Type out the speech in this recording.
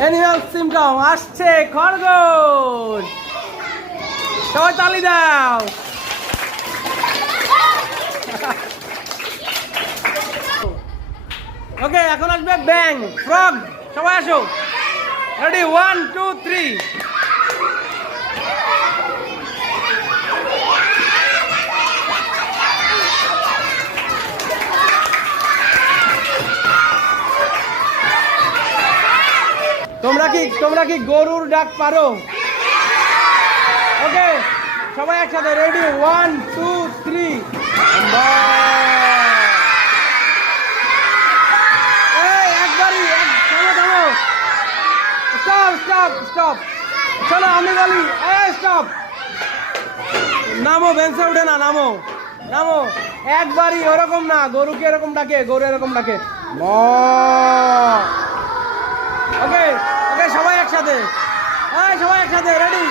Animal symptom আসছে খরগোশ। সবাই তালি দাও। ওকে, এখন আসবে ব্যাং, ফ্রগ। সবাই আসো, রেডি, 1 2 3। তোমরা কি গরুর ডাক পারো? ওকে, সবাই একসাথে, রেডি, 1 2 3। একবারই থামো। স্টপ। চলো আমি বলি, স্টপ। নামো, বেঞ্চে উঠে না, নামো। একবারই, ওরকম না। গরুকে এরকম ডাকে, গরু এরকম ডাকে। ওকে, সবাই একসাথে, রেডি,